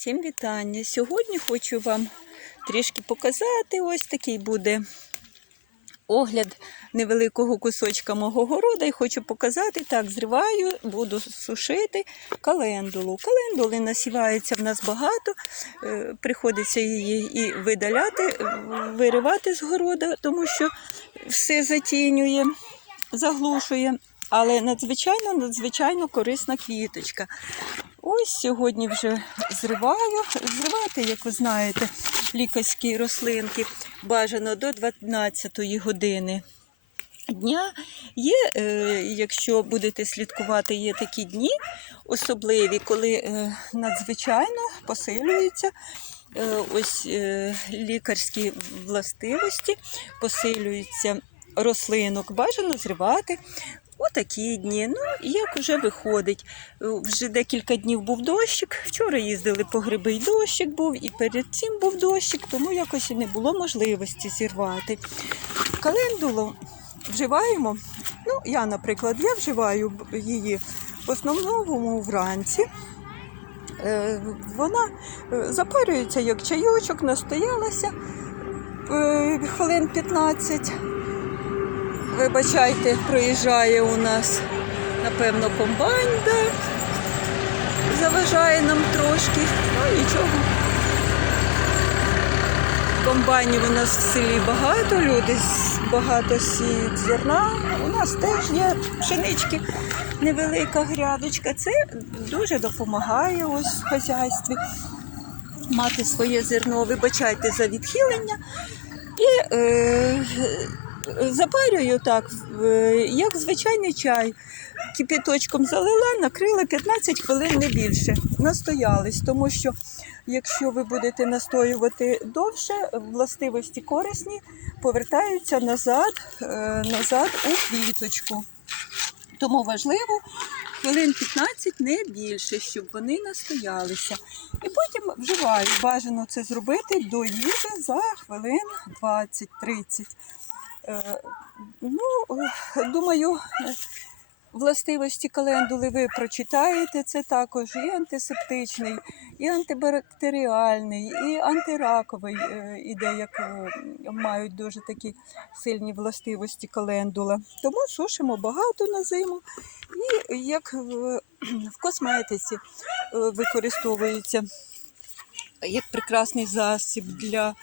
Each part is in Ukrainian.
Всім вітання. Сьогодні хочу вам трішки показати. Ось такий буде огляд невеликого кусочка мого города. І хочу показати, так, зриваю, буду сушити календулу. Календули насівається в нас багато, е, приходиться її і видаляти, виривати з города, тому що все затінює, заглушує. Але надзвичайно, надзвичайно корисна квіточка. Ось сьогодні вже зриваю. Зривати, як ви знаєте, лікарські рослинки бажано до 12 години дня. Є, е, якщо будете слідкувати, є такі дні особливі, коли е, надзвичайно посилюються е, ось лікарські властивості, посилюються рослинок. Бажано зривати у такі дні. Ну, і як вже виходить. Е, Вже декілька днів був дощик. Вчора їздили по гриби, й дощик був, і перед цим був дощик, тому якось і не було можливості зірвати. Календулу вживаємо. Ну, я, наприклад, я вживаю її в основному вранці. Е, Вона е, запарюється як чайочок, настоялася хвилин 15. Вибачайте, проїжджає у нас, напевно, комбайн, де заважає нам трошки. Ну нічого. Комбайнів у нас в селі багато, люди багато сіють зерна. У нас теж є пшенички, невелика грядочка. Це дуже допомагає ось в хазяйстві мати своє зерно. Вибачайте за відхилення. І е, запарюю так, як звичайний чай. Кипяточком залила, накрила 15 хвилин не більше. Настоялись, тому що якщо ви будете настоювати довше, властивості корисні повертаються назад, е, назад у квіточку. Тому важливо хвилин 15 не більше, щоб вони настоялися. І потім вживаю. Бажано це зробити до їжі за хвилин 20-30. Е, Ну, е, думаю, властивості календули ви прочитаєте. Це також і антисептичний, і антибактеріальний, і антираковий е, іде, як мають дуже такі сильні властивості календула. Тому сушимо багато на зиму. І як в, косметиці використовується як прекрасний засіб для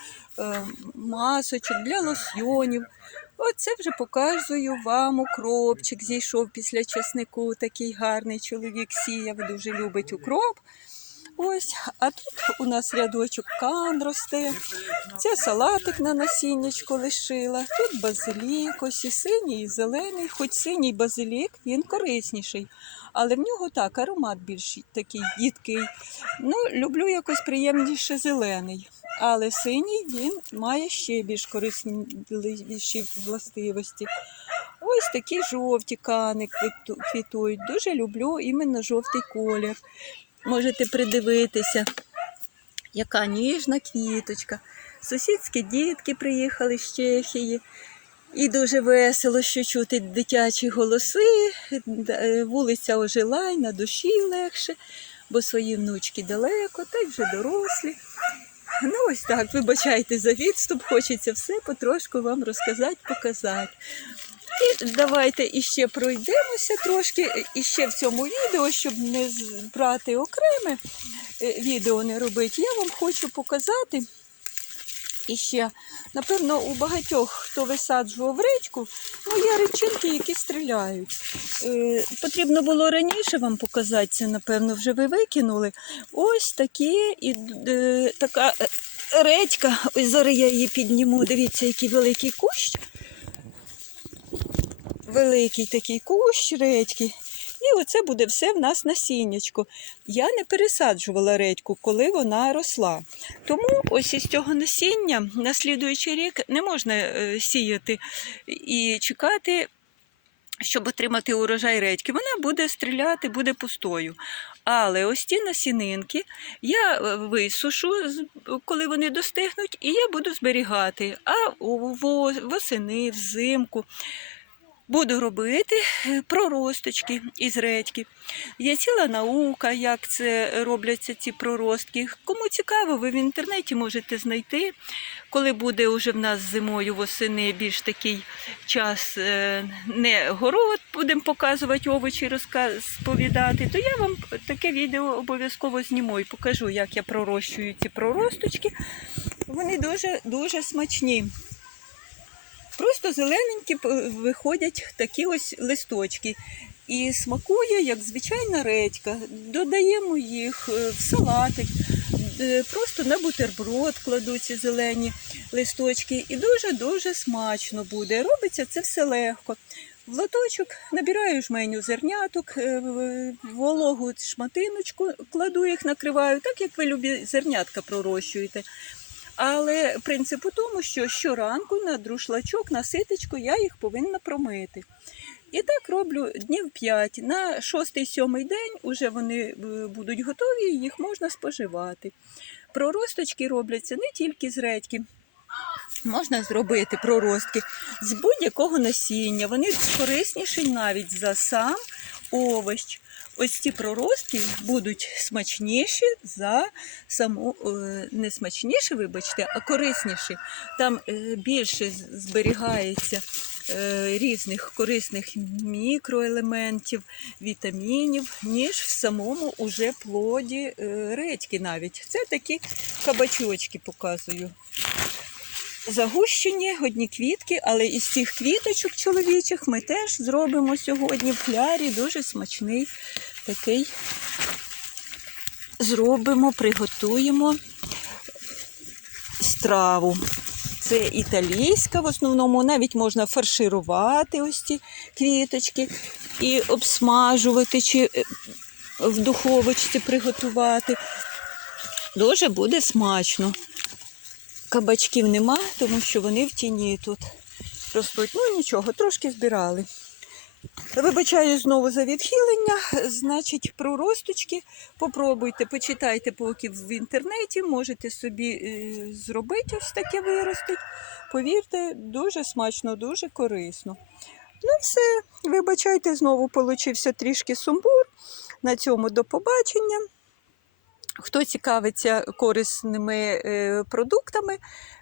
масочок, для лосьйонів. Оце вже показую вам укропчик. Зійшов після часнику. Такий гарний чоловік сіяв, дуже любить укроп. Ось, а тут у нас рядочок кан росте. Це салатик на насіннячко лишила. Тут базилік, ось і синій, і зелений. Хоч синій базилік, він корисніший. Але в нього так аромат більш такий їдкий. Ну, люблю якось приємніше зелений. Але синій він має ще більш корисніші властивості. Ось такі жовті кани квіту- квітують. Дуже люблю іменно жовтий колір. Можете придивитися, яка ніжна квіточка. Сусідські дітки приїхали з Чехії. І дуже весело, що чути дитячі голоси, е, вулиця ожила, й на душі легше, бо свої внучки далеко, та й вже дорослі. Ну, ось так, вибачайте за відступ, хочеться все потрошку вам розказати, показати. І давайте іще пройдемося трошки, іще в цьому відео, щоб не брати окреме е, відео не робити. Я вам хочу показати іще, напевно, у багатьох, хто висаджував редьку, ну, є речинки, які стріляють. Е, потрібно було раніше вам показати це, напевно, вже ви викинули. Ось такі і е, така е, редька. Ось зараз я її підніму. Дивіться, який великий кущ. Великий такий кущ редьки. І оце буде все в нас насіннячко. Я не пересаджувала редьку, коли вона росла. Тому ось із цього насіння на слідуючий рік не можна е, сіяти і чекати, щоб отримати урожай редьки. Вона буде стріляти, буде пустою. Але ось ті насінинки я е, висушу, коли вони достигнуть, і я буду зберігати. А восени, взимку Буду робити е, проросточки із редьки. Є ціла наука, як це робляться ці проростки. Кому цікаво, ви в інтернеті можете знайти. Коли буде уже в нас зимою восени більш такий час, е, не город, будемо показувати овочі, розповідати, то я вам таке відео обов'язково зніму і покажу, як я пророщую ці проросточки. Вони дуже дуже смачні. Просто зелененькі п- виходять такі ось листочки. І смакує, як звичайна редька. Додаємо їх е, в салатик, е, просто на бутерброд кладу ці зелені листочки. І дуже-дуже смачно буде. Робиться це все легко. В лоточок набираю жменю зерняток, е, вологу шматиночку, кладу їх, накриваю, так як ви любі зернятка пророщуєте. Але принцип у тому, що щоранку на друшлачок, на ситочку я їх повинна промити. І так роблю днів 5. На 6-7 день уже вони е, будуть готові, їх можна споживати. Проросточки робляться не тільки з редьки. Можна зробити проростки з будь-якого насіння. Вони корисніші навіть за сам овощ. Ось ці проростки будуть смачніші за саму, е, не смачніші, вибачте, а корисніші. Там е, більше зберігається е, різних корисних мікроелементів, вітамінів, ніж в самому уже плоді редьки навіть. Це такі кабачочки показую. Загущені одні квітки, але із цих квіточок чоловічих ми теж зробимо сьогодні в клярі дуже смачний такий. Зробимо, приготуємо страву. Це італійська в основному, навіть можна фарширувати ось ці квіточки і обсмажувати чи е, в духовочці приготувати. Дуже буде смачно. Кабачків нема, тому що вони в тіні тут ростуть. Ну нічого, трошки збирали. Вибачаю знову за відхилення. Значить, проросточки попробуйте, почитайте поки в інтернеті, можете собі е, зробити ось таке виростить. Повірте, дуже смачно, дуже корисно. Ну все, вибачайте, знову получився трішки сумбур. На цьому до побачення. Хто цікавиться корисними е, продуктами,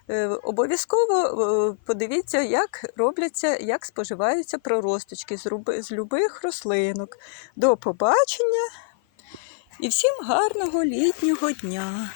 е, обов'язково е, подивіться, як робляться, як споживаються проросточки з, любих рослинок. До побачення і всім гарного літнього дня!